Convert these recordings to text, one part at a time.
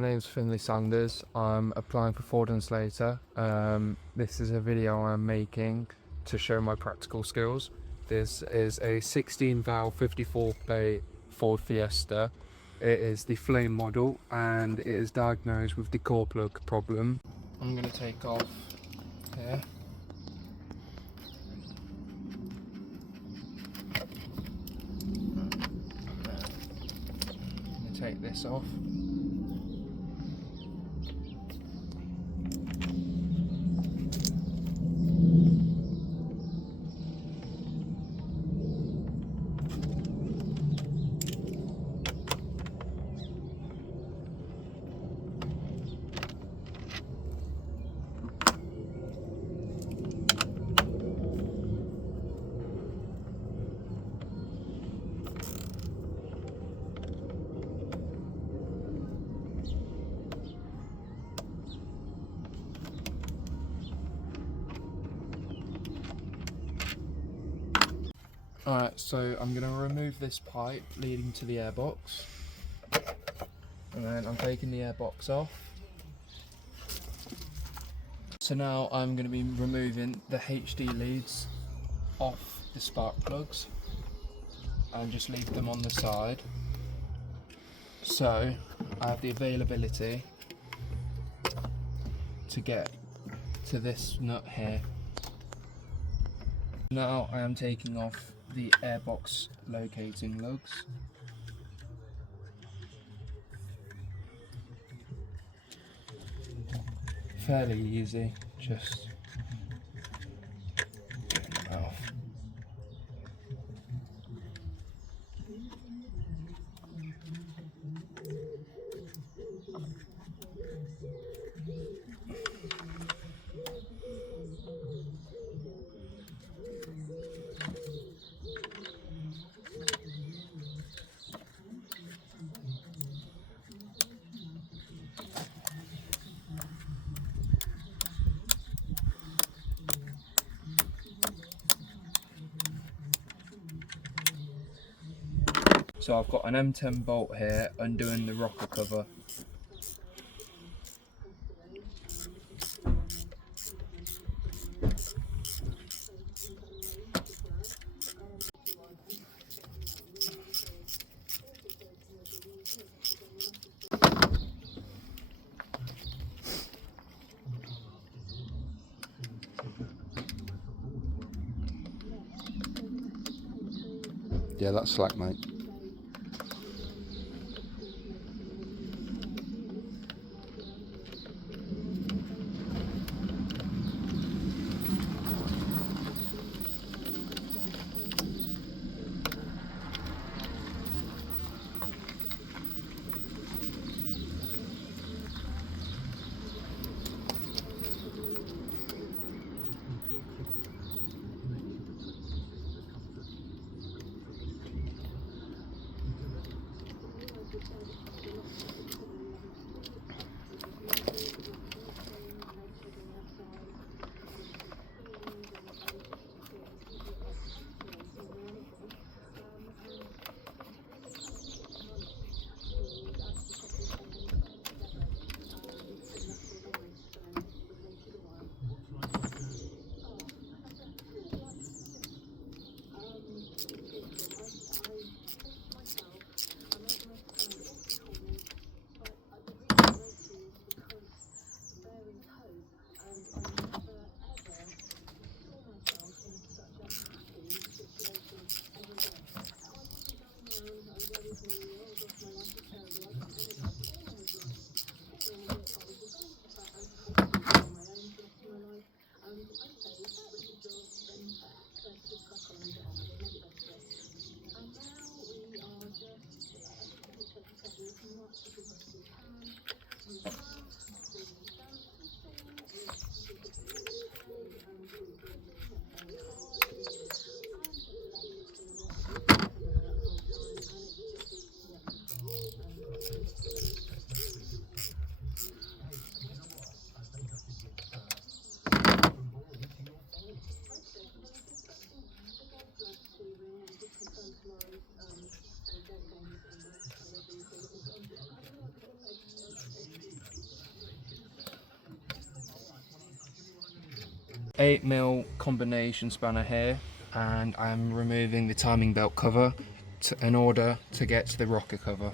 my name's Finlay. I'm applying for FORD and SLAYTER. This is a video I'm making to show my practical skills. This is a 16 valve 54 plate Ford Fiesta. It is the flame model and it is diagnosed with the core plug problem. I'm going to take off here. Take this off. Alright, so I'm going to remove this pipe leading to the airbox, and then I'm taking the airbox off. So now I'm going to be removing the HD leads off the spark plugs and just leave them on the side. So I have the availability to get to this nut here. Now I am taking off the airbox locating lugs. Fairly easy, just getting them off. So I've got an M10 bolt here undoing the rocker cover. Yeah, that's slack, mate. 8mm combination spanner here, and I'm removing the timing belt cover in order to get to the rocker cover.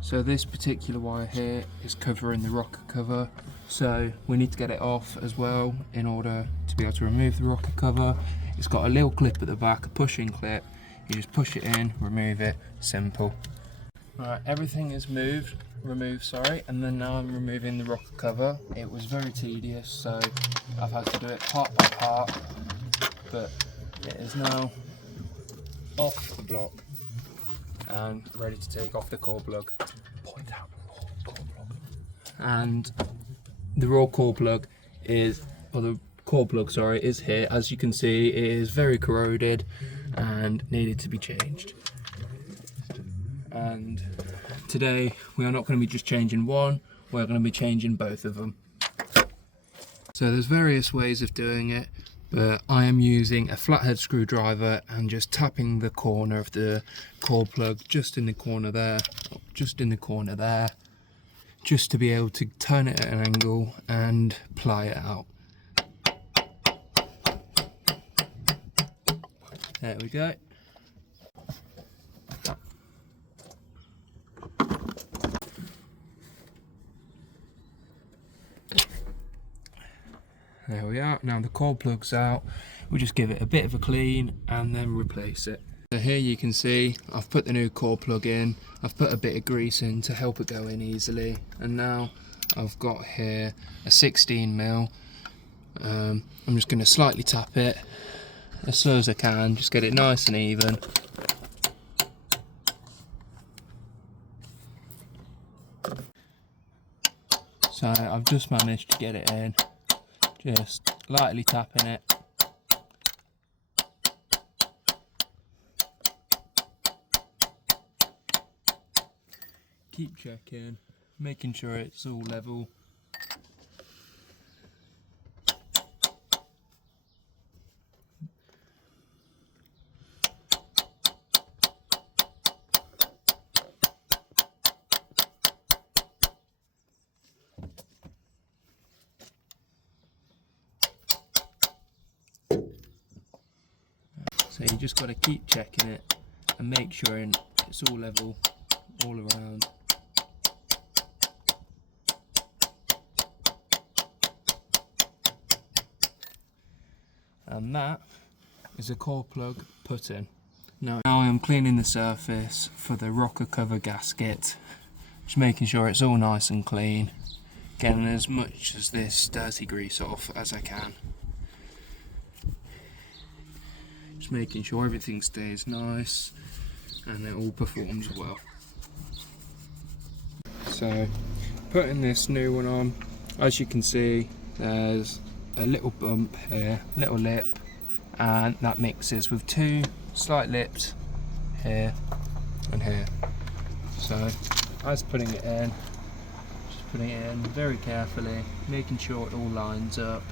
So this particular wire here is covering the rocker cover, so we need to get it off as well in order to be able to remove the rocker cover. It's got a little clip at the back, a pushing clip. You just push it in, remove it, simple. Alright, everything is removed, and then now I'm removing the rocker cover. It was very tedious, so I've had to do it part by part, but it is now off the block and ready to take off the core plug. Point out the core plug. And the raw core plug is, or the core plug, sorry, is here. As you can see, it is very corroded and needed to be changed. And today we are not going to be just changing one, we're going to be changing both of them. So there's various ways of doing it, but I am using a flathead screwdriver and just tapping the corner of the core plug just in the corner there, just to be able to turn it at an angle and ply it out. There we go. There we are. Now the core plug's out. We just give it a bit of a clean and then replace it. So here you can see I've put the new core plug in. I've put a bit of grease in to help it go in easily. And now I've got here a 16mm. I'm just going to slightly tap it as slow as I can, just get it nice and even. So I've just managed to get it in. Just lightly tapping it. Keep checking, making sure it's all level. So you just got to keep checking it and make sure it's all level all around. And that is a core plug put in. Now I am cleaning the surface for the rocker cover gasket, just making sure it's all nice and clean, getting as much of this dirty grease off as I can. Just making sure everything stays nice and it all performs well. So putting this new one on, as you can see there's a little bump here, little lip, and that mixes with two slight lips here and here. So as putting it in, just putting it in very carefully, making sure it all lines up.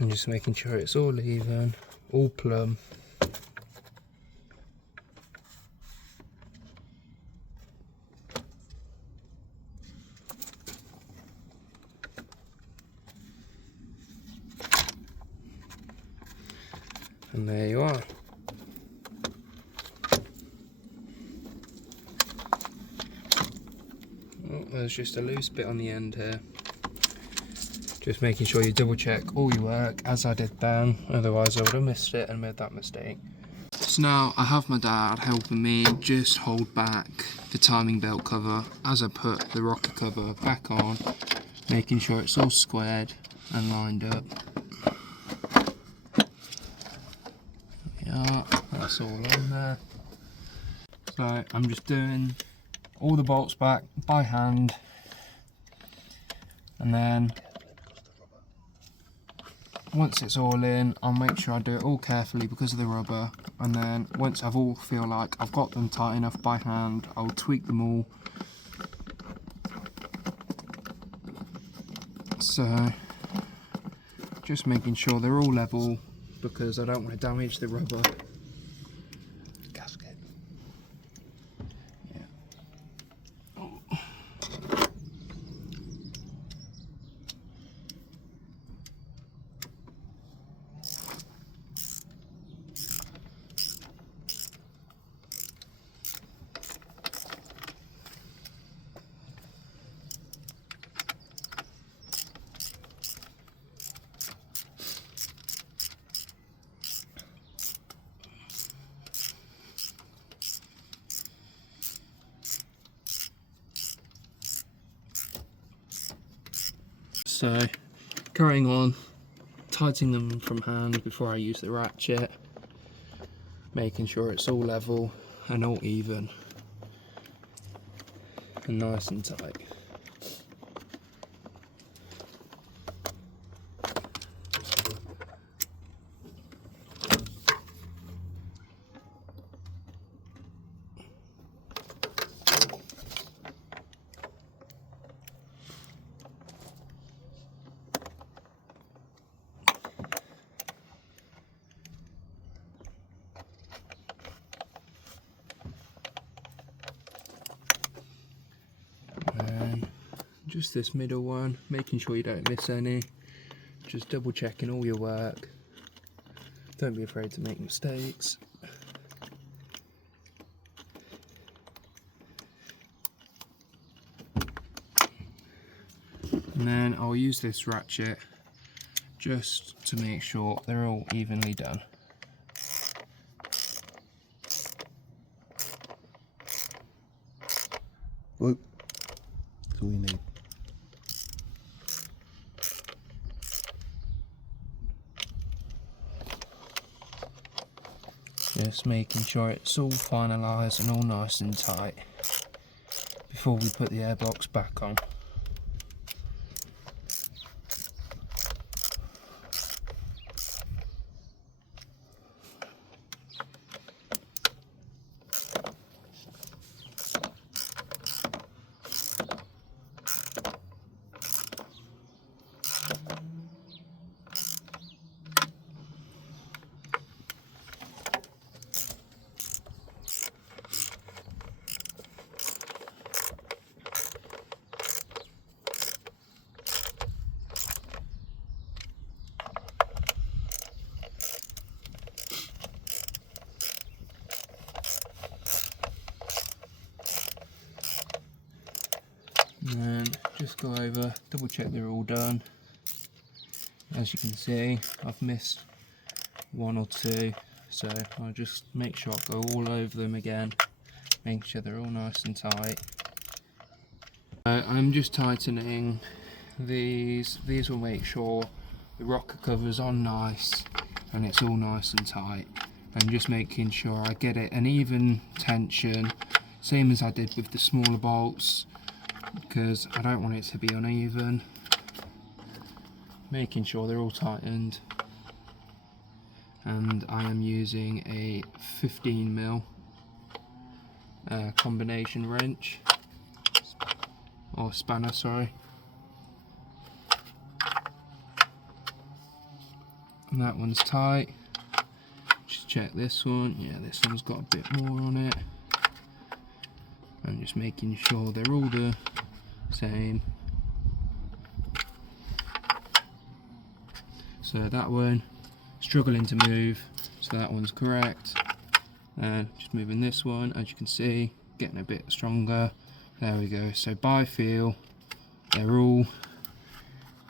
And just making sure it's all even, all plumb. And there you are. Oh, there's just a loose bit on the end here. Just making sure you double check all your work, as I did then, otherwise I would have missed it and made that mistake. So now I have my dad helping me just hold back the timing belt cover as I put the rocker cover back on, making sure it's all squared and lined up. Yeah, that's all on there. So I'm just doing all the bolts back by hand, and then once it's all in, I'll make sure I do it all carefully because of the rubber, and then once I've all feel like I've got them tight enough by hand, I'll tweak them all. So just making sure they're all level because I don't want to damage the rubber gasket. Yeah. So carrying on, tightening them from hand before I use the ratchet, making sure it's all level and all even and nice and tight. And just this middle one, making sure you don't miss any, just double checking all your work, don't be afraid to make mistakes. And then I'll use this ratchet just to make sure they're all evenly done. Look, that's all you need. Just making sure it's all finalised and all nice and tight before we put the airbox back on. go over, double check they're all done. As you can see, I've missed one or two, so I'll just make sure I go all over them again, making sure they're all nice and tight. I'm just tightening these will make sure the rocker covers on nice and it's all nice and tight, and just making sure I get it an even tension, same as I did with the smaller bolts, because I don't want it to be uneven. Making sure they're all tightened, and I am using a 15mm combination wrench, or spanner, sorry. And that one's tight. Just check this one. Yeah, this one's got a bit more on it. And just making sure they're all the same. So that one, struggling to move, so that one's correct. And just moving this one, as you can see, getting a bit stronger. There we go. So by feel, they're all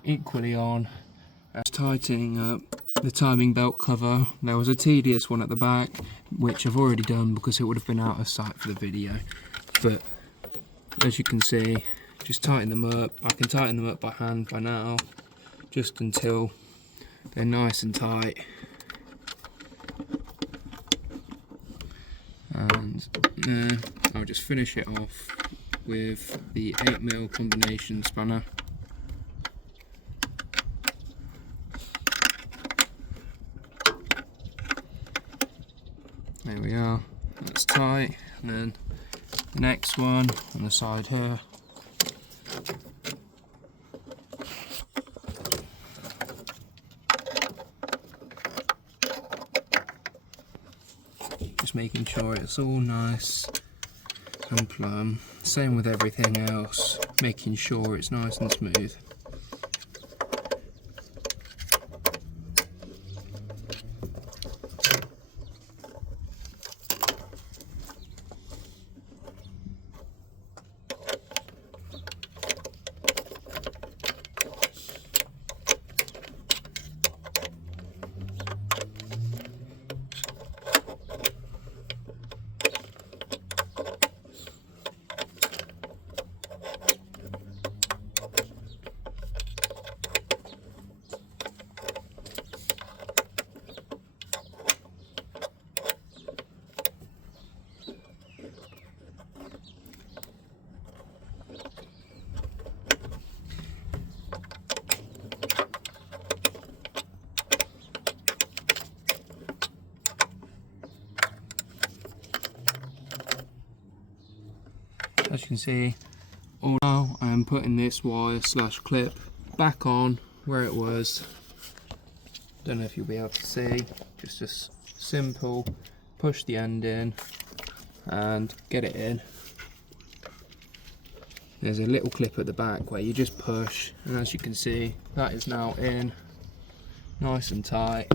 equally on. Just tightening up the timing belt cover. There was a tedious one at the back, which I've already done because it would have been out of sight for the video. But as you can see, just tighten them up. I can tighten them up by hand by now, just until they're nice and tight. And then I'll just finish it off with the 8mm combination spanner. There we are, that's tight. And then the next one on the side here. Just making sure it's all nice and plumb. Same with everything else, making sure it's nice and smooth. As you can see, now I am putting this wire / clip back on where it was. Don't know if you'll be able to see, just a simple push the end in and get it in. There's a little clip at the back where you just push, and as you can see, that is now in nice and tight.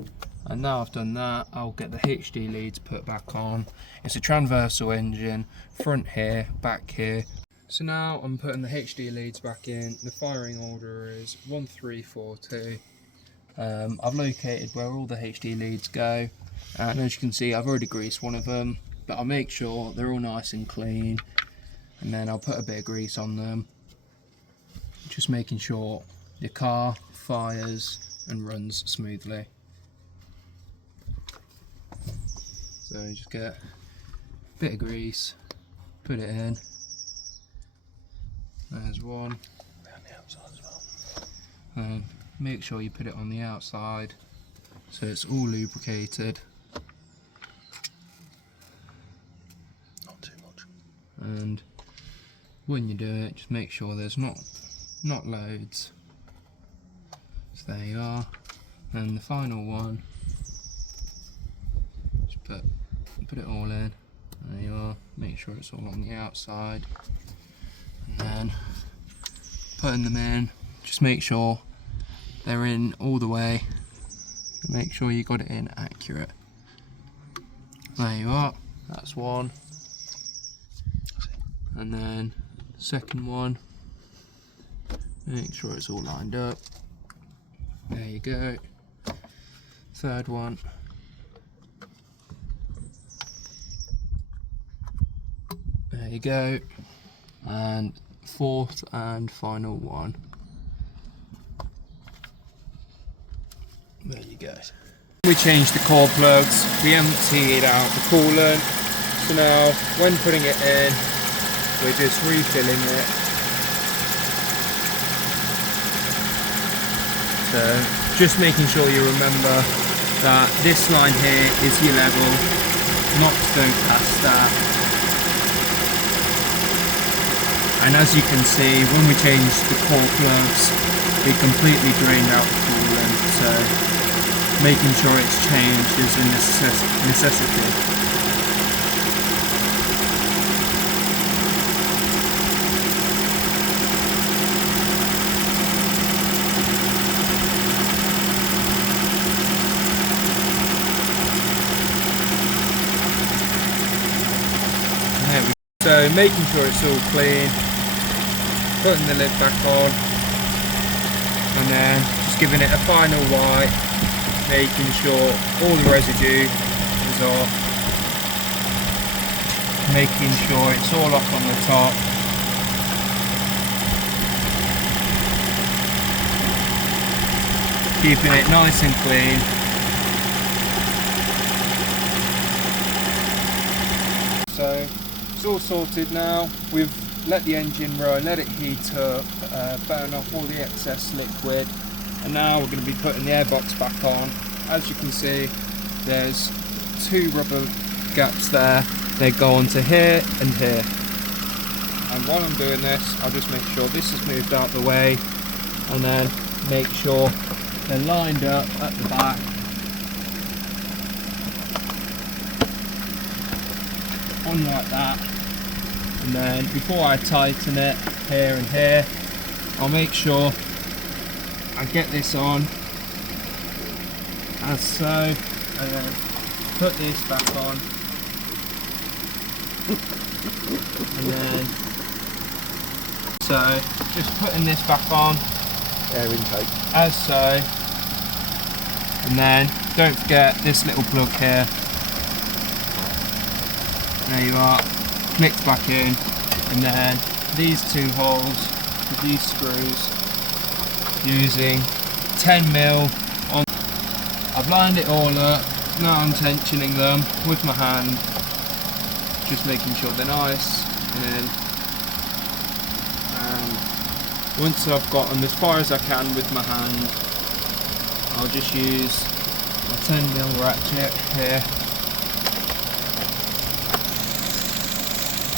And now I've done that, I'll get the HD leads put back on. It's a transversal engine, front here, back here. So now I'm putting the HD leads back in. The firing order is 1342. I've located where all the HD leads go, and as you can see, I've already greased one of them, but I'll make sure they're all nice and clean, and then I'll put a bit of grease on them, just making sure your car fires and runs smoothly. So you just get a bit of grease, put it in. There's one. On the outside as well. Make sure you put it on the outside so it's all lubricated. Not too much. And when you do it, just make sure there's not loads. So there you are. And the final one, just put it all in. There you are. Make sure it's all on the outside. And then putting them in, just make sure they're in all the way. Make sure you got it in accurate. There you are. That's one. And then second one. Make sure it's all lined up. There you go. Third one. There you go. And fourth and final one. There you go. We changed the core plugs, we emptied out the coolant, so now when putting it in, we're just refilling it. So just making sure you remember that this line here is your level, knots don't pass that. And as you can see, when we changed the core plugs, we completely drained out the coolant, so making sure it's changed is a necessity. There we go. So making sure it's all clean, putting the lid back on, and then just giving it a final wipe, making sure all the residue is off, making sure it's all up on the top. Keeping it nice and clean. So it's all sorted now. We've let the engine run, let it heat up, burn off all the excess liquid, and now we're going to be putting the airbox back on. As you can see, there's two rubber gaps there. They go onto here and here. And while I'm doing this, I'll just make sure this is moved out the way, and then make sure they're lined up at the back. On like that. And then before I tighten it here and here, I'll make sure I get this on as so, and then put this back on, and then so just putting this back on, Air intake. as so, and then don't forget this little plug here. There you are, clicked back in, and then these two holes with these screws using 10mm on. I've lined it all up, now I'm tensioning them with my hand, just making sure they're nice, and then once I've got them as far as I can with my hand, I'll just use my 10mm ratchet here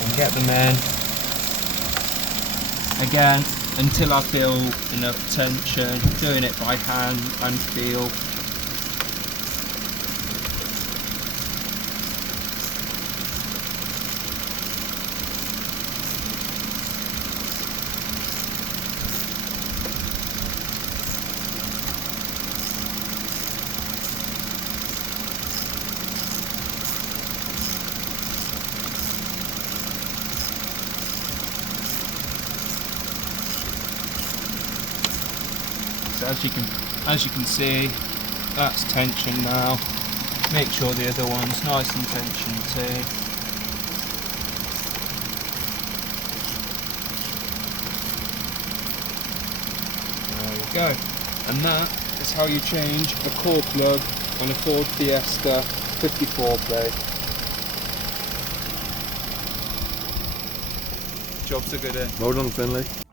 and get them in. Again, until I feel enough tension, doing it by hand and feel. So as you can see, that's tension now. Make sure the other one's nice and tension too. There we go. And that is how you change a core plug on a Ford Fiesta 54 plate. Job's a good one. Well done, Finlay.